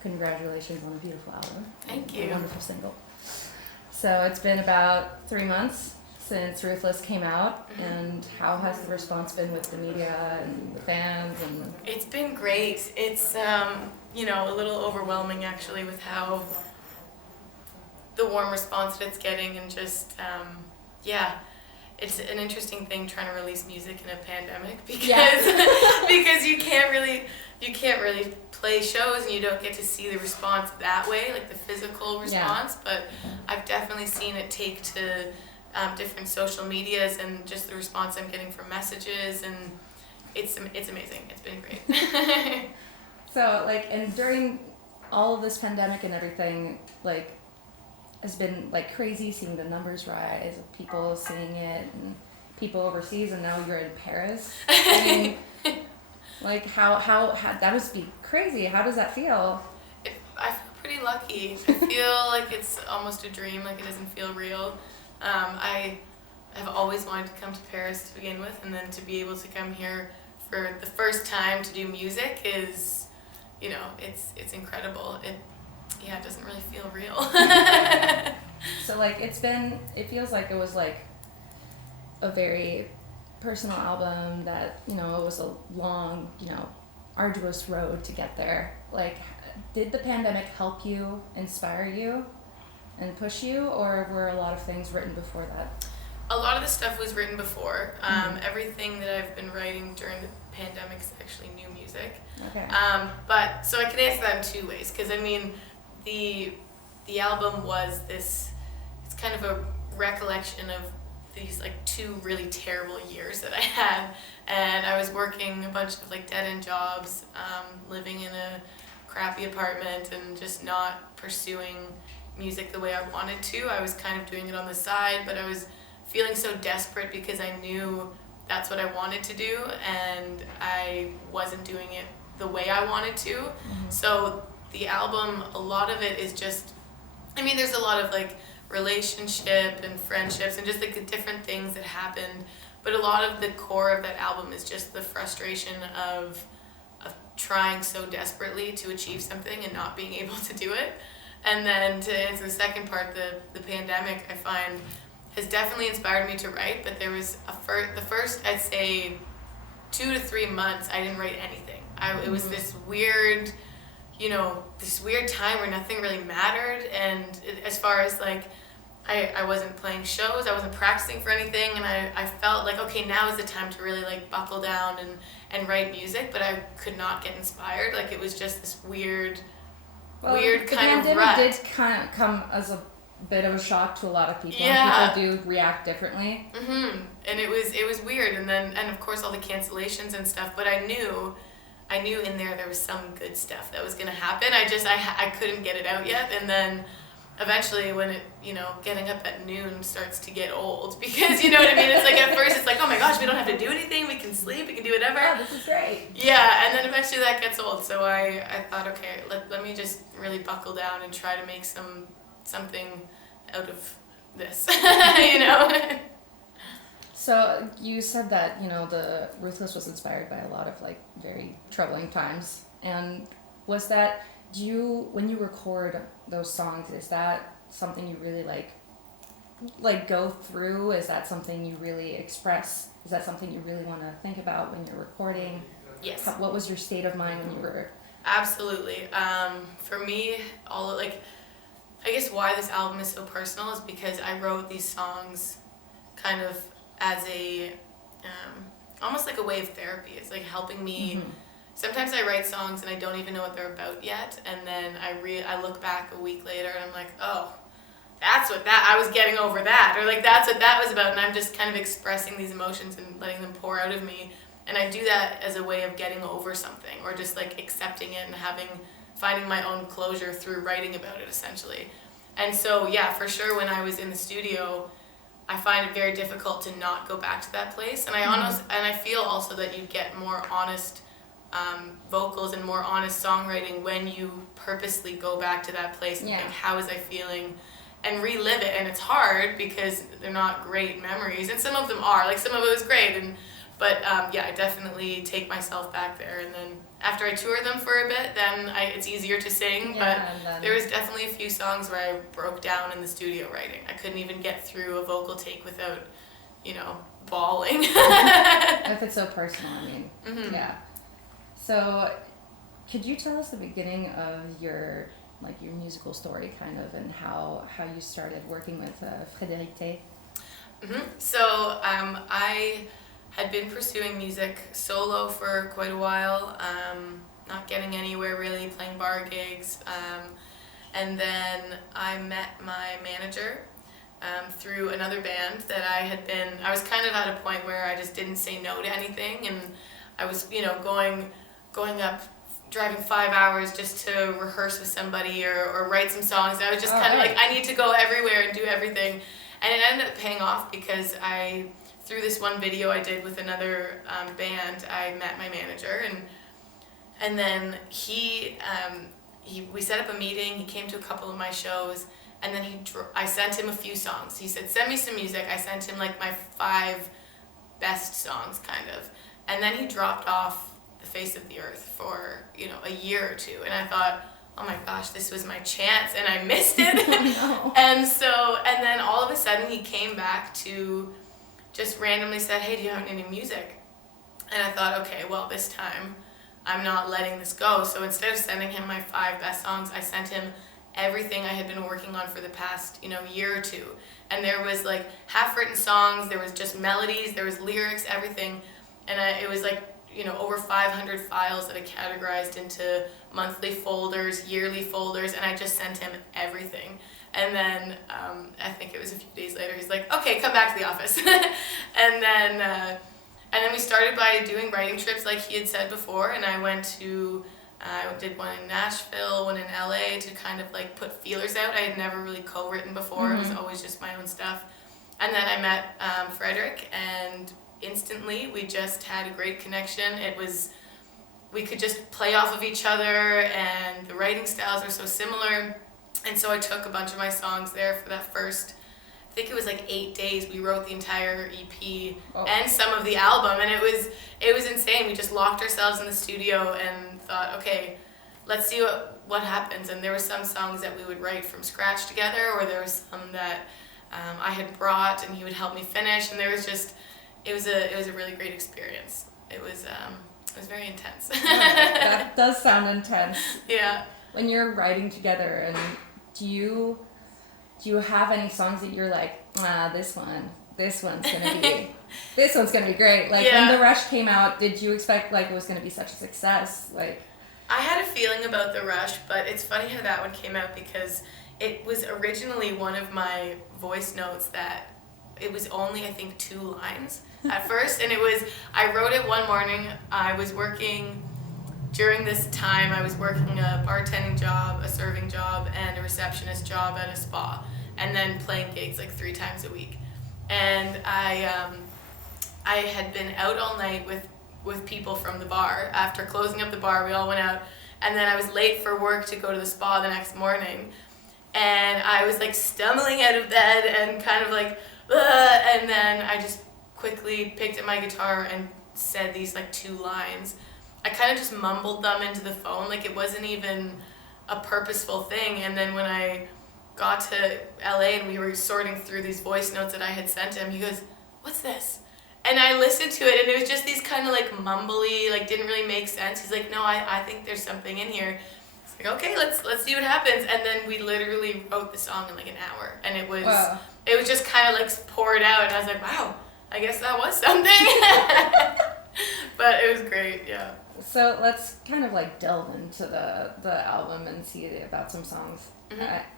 Congratulations on a beautiful album. Thank you. A wonderful single. So it's been about 3 months since Ruthless came out, and how has the response been with the media and the fans? And it's been great. It's a little overwhelming actually with how the warm response that it's getting, and just it's an interesting thing trying to release music in a pandemic because because you can't really play shows and you don't get to see the response that way, like the physical response. But I've definitely seen it take to different social medias and just the response I'm getting from messages, and it's amazing. It's been great. So and during all of this pandemic and everything, has been crazy seeing the numbers rise of people seeing it and people overseas, and now you're in Paris. I mean, how that must be crazy. How does that feel? I feel pretty lucky. I feel like it's almost a dream. Like, it doesn't feel real. I have always wanted to come to Paris to begin with, and then to be able to come here for the first time to do music is, it's incredible. It doesn't really feel real. So it feels like it was a very personal album that, it was a long, arduous road to get there. Did the pandemic help you, inspire you, and push you, or were a lot of things written before that? A lot of the stuff was written before. Everything that I've been writing during the pandemic is actually new music. Okay. But so I can answer that in 2 ways, because the album was this. It's kind of a recollection of these 2 really terrible years that I had, and I was working a bunch of dead-end jobs, living in a crappy apartment, and just not pursuing music the way I wanted to. I was kind of doing it on the side, but I was feeling so desperate because I knew that's what I wanted to do, and I wasn't doing it the way I wanted to. Mm-hmm. So the album, a lot of it is just, there's a lot of relationship and friendships and just the different things that happened, but a lot of the core of that album is just the frustration of trying so desperately to achieve something and not being able to do it. And then to answer the second part, the pandemic, I find, has definitely inspired me to write, but there was the first, I'd say, 2 to 3 months, I didn't write anything. It was this weird, this weird time where nothing really mattered, and as far as I wasn't playing shows, I wasn't practicing for anything, and I felt okay, now is the time to really buckle down and write music, but I could not get inspired. It was just this weird kind of rut. The pandemic did kind of come as a bit of a shock to a lot of people. Yeah. People do react differently. Mm-hmm. And it was weird, and of course all the cancellations and stuff, but I knew in there was some good stuff that was going to happen. I couldn't get it out yet, and then eventually when it, getting up at noon starts to get old, because you know what I mean? It's at first it's oh my gosh, we don't have to do anything, we can sleep, we can do whatever. Oh, this is great. Yeah, and then eventually that gets old, so I thought, okay, let me just really buckle down and try to make something out of this, So you said that, the Ruthless was inspired by a lot of very troubling times. And was that, when you record those songs, is that something you really go through? Is that something you really express? Is that something you really want to think about when you're recording? Yes. What was your state of mind when you were? Absolutely. For me, I guess why this album is so personal is because I wrote these songs kind of as a almost like a way of therapy. It's helping me. Mm-hmm. Sometimes I write songs and I don't even know what they're about yet, and then I look back a week later and I'm like, oh, that's what I was getting over that, or that's what that was about, and I'm just kind of expressing these emotions and letting them pour out of me, and I do that as a way of getting over something, or just accepting it and finding my own closure through writing about it, essentially. And so yeah, for sure, when I was in the studio, I find it very difficult to not go back to that place, and I feel also that you get more honest vocals and more honest songwriting when you purposely go back to that place and think, how was I feeling, and relive it. And it's hard because they're not great memories, and some of them are, some of it was great, but I definitely take myself back there and then after I tour them for a bit, then it's easier to sing. Yeah, But there was definitely a few songs where I broke down in the studio writing. I couldn't even get through a vocal take without, bawling. if it's so personal, I mean, yeah. So, could you tell us the beginning of your musical story, kind of, and how you started working with Frédéric? So I had been pursuing music solo for quite a while, not getting anywhere really, playing bar gigs, and then I met my manager through another band that I was kind of at a point where I just didn't say no to anything, and I was going up, driving 5 hours just to rehearse with somebody or write some songs. I was just kind of like, I need to go everywhere and do everything. And it ended up paying off because through this one video I did with another band, I met my manager, and then we set up a meeting. He came to a couple of my shows, and then I sent him a few songs. He said, send me some music. I sent him like my 5 best songs, kind of. And then he dropped off the face of the earth for, a year or two. And I thought, oh my gosh, this was my chance, and I missed it. No. And then all of a sudden he came back to just randomly said, hey, do you have any music? And I thought, okay, well, this time I'm not letting this go. So instead of sending him my 5 best songs, I sent him everything I had been working on for the past, year or two. And there was like half-written songs, there was just melodies, there was lyrics, everything. And it was like, over 500 files that I categorized into monthly folders, yearly folders, and I just sent him everything. And then I think it was a few days later, he's like, okay, come back to the office. and then we started by doing writing trips like he had said before, and I did one in Nashville, one in LA to kind of like put feelers out. I had never really co-written before. It was always just my own stuff. And then I met Frederick, and instantly we just had a great connection. We could just play off of each other, and the writing styles were so similar. And so I took a bunch of my songs there for that first, I think it was like 8 days. We wrote the entire EP and some of the album, and it was insane. We just locked ourselves in the studio and thought, okay, let's see what happens. And there were some songs that we would write from scratch together, or there was some that I had brought and he would help me finish, and there was just, it was a really great experience. It was very intense. That does sound intense. Yeah. When you're writing together, and do you have any songs that you're like, this one's gonna be great? Like, when The Rush came out, did you expect like it was gonna be such a success? Like, I had a feeling about The Rush, but it's funny how that one came out, because it was originally one of my voice notes that it was only, I think, 2 lines at first, and I wrote it one morning. I was working, during this time, I was working a bartending job, a serving job, and a receptionist job at a spa, and then playing gigs like 3 times a week. And I had been out all night with people from the bar. After closing up the bar, we all went out, and then I was late for work to go to the spa the next morning, and I was like stumbling out of bed and kind of like, and then I just quickly picked up my guitar and said these like 2 lines. I kind of just mumbled them into the phone, like it wasn't even a purposeful thing. And then when I got to LA and we were sorting through these voice notes that I had sent him, he goes, what's this? And I listened to it, and it was just these kind of like mumbly, like didn't really make sense. He's like, no, I think there's something in here. It's like, okay, let's see what happens. And then we literally wrote the song in like an hour, and it was just kind of like poured out, and I was like, wow, I guess that was something. But it was great, yeah. So let's kind of like delve into the album and see about some songs.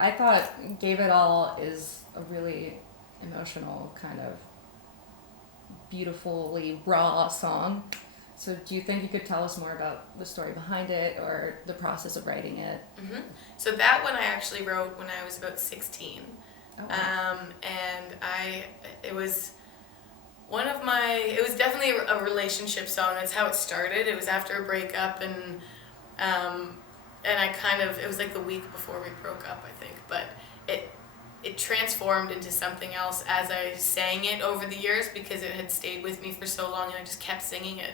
I thought Gave It All is a really emotional, kind of beautifully raw song. So do you think you could tell us more about the story behind it, or the process of writing it? So that one I actually wrote when I was about 16. Oh, wow. And it was definitely a relationship song. That's how it started. It was after a breakup, and it was like the week before we broke up, I think, but it transformed into something else as I sang it over the years, because it had stayed with me for so long and I just kept singing it.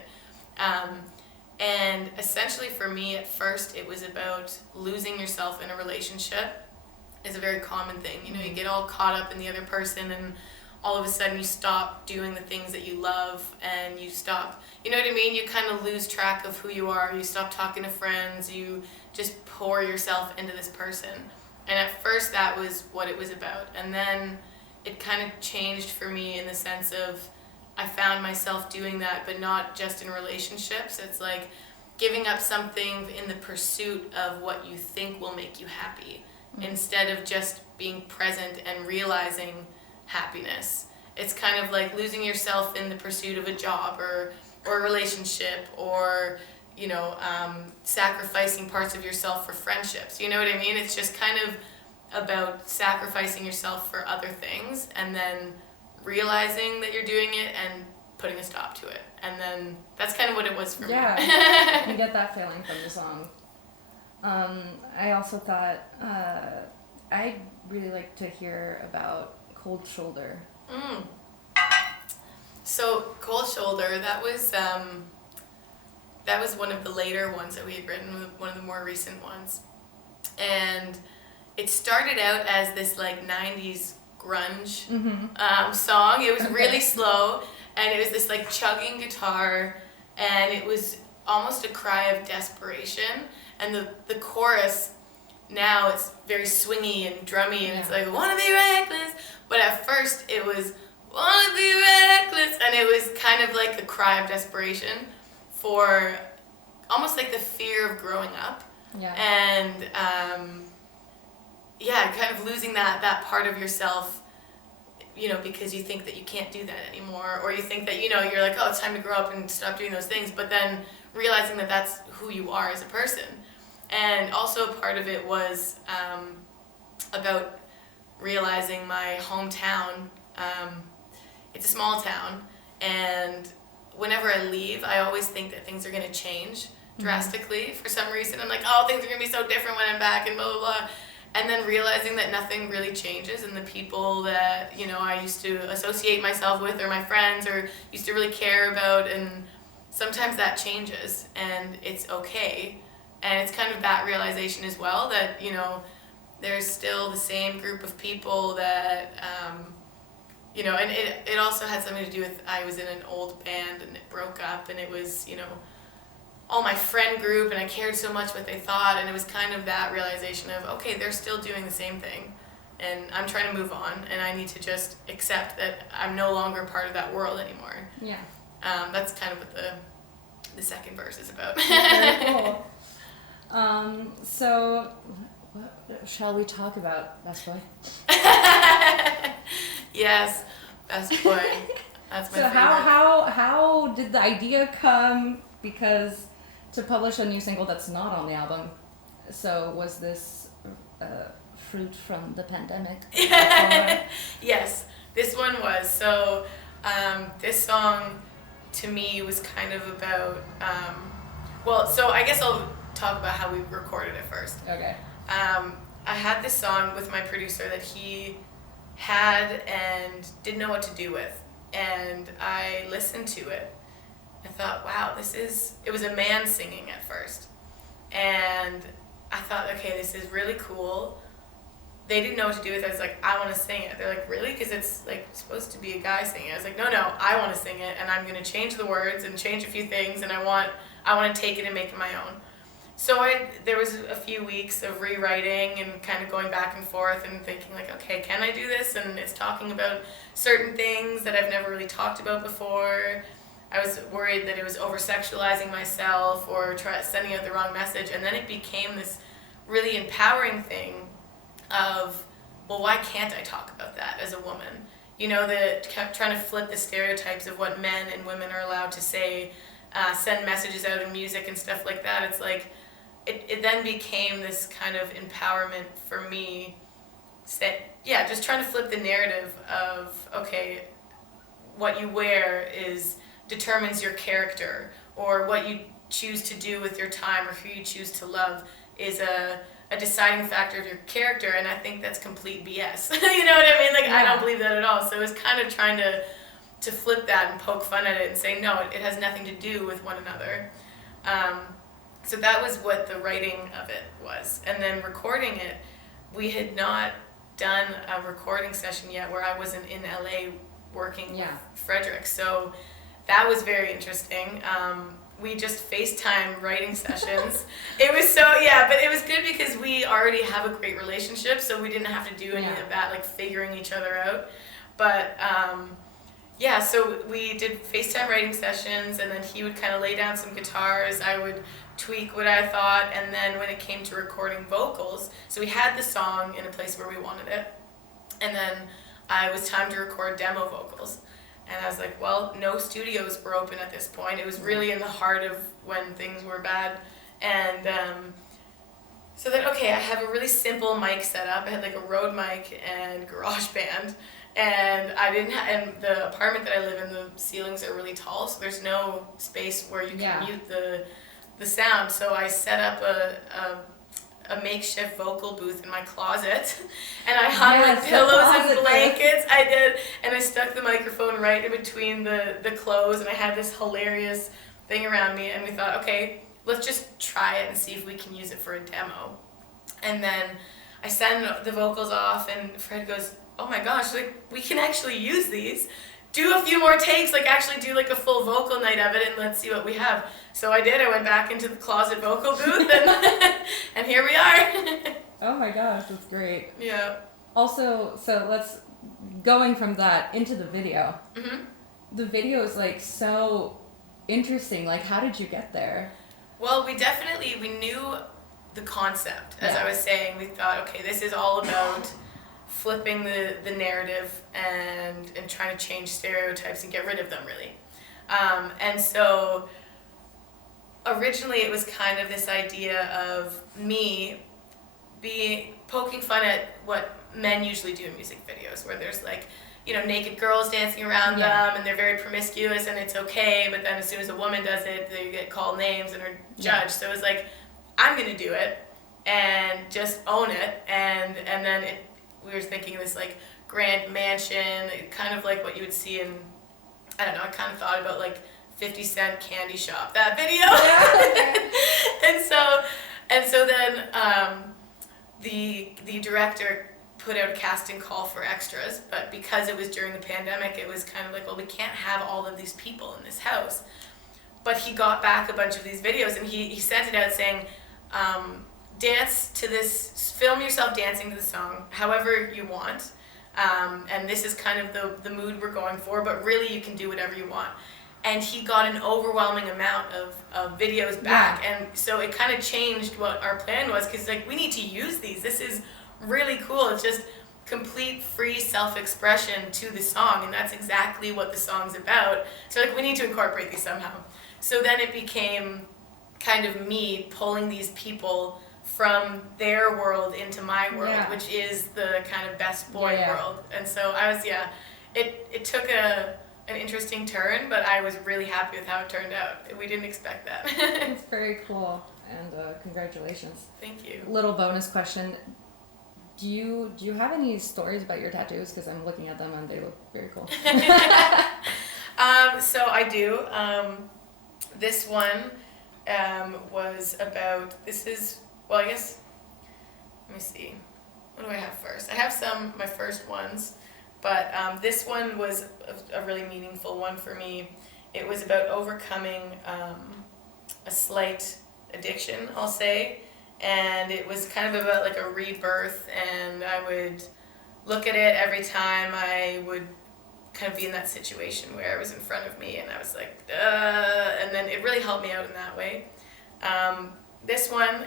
And essentially for me at first it was about losing yourself in a relationship. Is a very common thing. You know, you get all caught up in the other person and all of a sudden you stop doing the things that you love and you stop, you know what I mean? You kind of lose track of who you are. You stop talking to friends. You just pour yourself into this person. And at first that was what it was about. And then it kind of changed for me in the sense of I found myself doing that, but not just in relationships. It's like giving up something in the pursuit of what you think will make you happy, instead of just being present and realizing happiness. It's kind of like losing yourself in the pursuit of a job or a relationship, or you know, sacrificing parts of yourself for friendships. You know what I mean? It's just kind of about sacrificing yourself for other things and then realizing that you're doing it and putting a stop to it. And then that's kind of what it was for me. Yeah, you get that feeling from the song. I also thought I'd really like to hear about Cold Shoulder. So Cold Shoulder, that was one of the later ones that we had written, one of the more recent ones. And it started out as this like 90s grunge song. It was really slow, and it was this like chugging guitar, and it was almost a cry of desperation. And the chorus now it's very swingy and drummy, and it's like, wanna be reckless. But at first it was, wanna be reckless, and it was kind of like the cry of desperation for almost like the fear of growing up. Yeah. And kind of losing that part of yourself, you know, because you think that you can't do that anymore, or you think that, you know, you're like, oh, it's time to grow up and stop doing those things, but then realizing that that's who you are as a person. And also part of it was about realizing my hometown. It's a small town, and whenever I leave, I always think that things are going to change drastically for some reason. I'm like, oh, things are going to be so different when I'm back, and blah, blah, blah. And then realizing that nothing really changes, and the people that, you know, I used to associate myself with, or my friends, or used to really care about, and sometimes that changes, and it's okay. And it's kind of that realization as well, that, you know, there's still the same group of people that, you know, and it also had something to do with, I was in an old band and it broke up, and it was, you know, all my friend group, and I cared so much what they thought, and it was kind of that realization of, okay, they're still doing the same thing, and I'm trying to move on, and I need to just accept that I'm no longer part of that world anymore. Yeah. That's kind of what the second verse is about. Very cool. So, what shall we talk about, Best Boy? Yes, Best Boy. That's my so favorite. how did the idea come? Because to publish a new single that's not on the album, so was this fruit from the pandemic? Yes, this one was. So this song to me was kind of about, so I guess I'll talk about how we recorded it first. Okay. I had this song with my producer that he had and didn't know what to do with, and I listened to it. I thought, wow, it was a man singing at first. And I thought, okay, this is really cool. They didn't know what to do with it. I was like, I want to sing it. They're like, really? Because it's like supposed to be a guy singing. I was like, no, I want to sing it, and I'm going to change the words and change a few things, and I want to take it and make it my own. So there was a few weeks of rewriting and kind of going back and forth and thinking like, okay, can I do this? And it's talking about certain things that I've never really talked about before. I was worried that it was over-sexualizing myself or sending out the wrong message. And then it became this really empowering thing of, well, why can't I talk about that as a woman? You know, trying to flip the stereotypes of what men and women are allowed to say, send messages out in music and stuff like that. It's like, it then became this kind of empowerment for me. Just trying to flip the narrative of, okay, what you wear determines your character, or what you choose to do with your time, or who you choose to love is a deciding factor of your character, and I think that's complete BS. You know what I mean? Like, yeah. I don't believe that at all. So it was kind of trying to flip that and poke fun at it and say, no, it has nothing to do with one another. So that was what the writing of it was. And then recording it, we had not done a recording session yet where I wasn't in LA working with Frederick. So that was very interesting. We just FaceTime writing sessions. It was but it was good because we already have a great relationship, so we didn't have to do any of that, like figuring each other out. But so we did FaceTime writing sessions, and then he would kind of lay down some guitars. I would tweak what I thought, and then when it came to recording vocals, so we had the song in a place where we wanted it, and then it was time to record demo vocals. And I was like, well, no studios were open at this point. It was really in the heart of when things were bad. And so then, okay, I have a really simple mic setup. I had like a Rode mic and GarageBand. And and the apartment that I live in, the ceilings are really tall, so there's no space where you can mute the sound. So I set up a makeshift vocal booth in my closet, and I hung like pillows and blankets. I did, and I stuck the microphone right in between the clothes, and I had this hilarious thing around me, and we thought, okay, let's just try it and see if we can use it for a demo. And then I send the vocals off, and Fred goes, oh my gosh, like we can actually use these. Do a few more takes, like actually do like a full vocal night of it, and let's see what we have. So I did. I went back into the closet vocal booth, and here we are. Oh my gosh, that's great. Yeah. Also, so going from that into the video. Mm-hmm. The video is like so interesting. Like, how did you get there? Well, we knew the concept. As I was saying, we thought, okay, this is all about flipping the narrative and trying to change stereotypes and get rid of them, really. And so originally it was kind of this idea of me poking fun at what men usually do in music videos, where there's like, naked girls dancing around them, and they're very promiscuous, and it's okay, but then as soon as a woman does it, they get called names and are judged. So it was like, I'm gonna do it and just own it, and then we were thinking of this like grand mansion, kind of like what you would see in, I don't know, I kind of thought about like 50 Cent Candy Shop, that video. and so then the director put out a casting call for extras, but because it was during the pandemic, it was kind of like, well, we can't have all of these people in this house. But he got back a bunch of these videos, and he sent it out saying, dance to this, film yourself dancing to the song however you want, and this is kind of the mood we're going for, but really you can do whatever you want. And he got an overwhelming amount of videos back, and so it kind of changed what our plan was, because like, we need to use these. This is really cool. It's just complete free self-expression to the song, and that's exactly what the song's about. So like, we need to incorporate these somehow. So then it became kind of me pulling these people from their world into my world, which is the kind of best boy world. And so I was, it took an interesting turn, but I was really happy with how it turned out. We didn't expect that. It's very cool, and congratulations. Thank you. Little bonus question. Do you have any stories about your tattoos? Because I'm looking at them and they look very cool. So I do. This one was about, I guess, let me see. What do I have first? I have my first ones, but this one was a really meaningful one for me. It was about overcoming a slight addiction, I'll say, and it was kind of about like a rebirth, and I would look at it every time I would kind of be in that situation where it was in front of me, and I was like, and then it really helped me out in that way. This one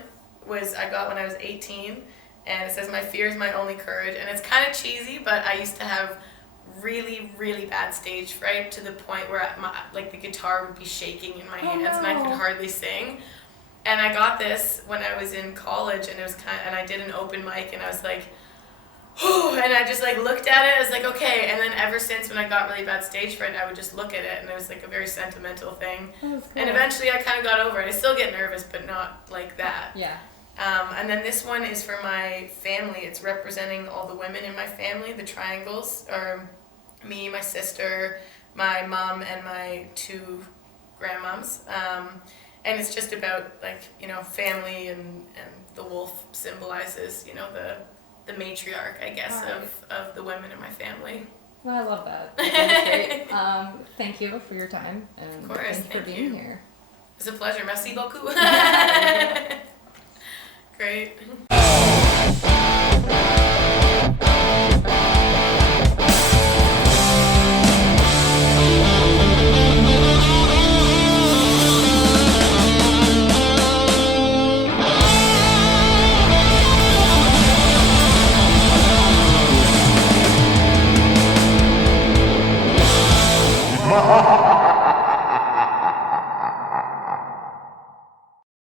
I got when I was 18, and it says, my fear is my only courage, and it's kind of cheesy, but I used to have really, really bad stage fright to the point where the guitar would be shaking in my hands, and I could hardly sing. And I got this when I was in college, and it was and I did an open mic, and I was like, whew, and I just like looked at it, I was like, okay, and then ever since when I got really bad stage fright, I would just look at it, and it was like a very sentimental thing. Cool. And eventually I kind of got over it. I still get nervous, but not like that. Yeah. And then this one is for my family. It's representing all the women in my family. The triangles are me, my sister, my mom, and my two grandmoms. and it's just about like, you know, family, and the wolf symbolizes, you know, the matriarch, I guess, of the women in my family. Well, I love that. That's great. Thank you for your time, and Of course, thank you for being here. It's a pleasure. Merci beaucoup. Great. Ha ha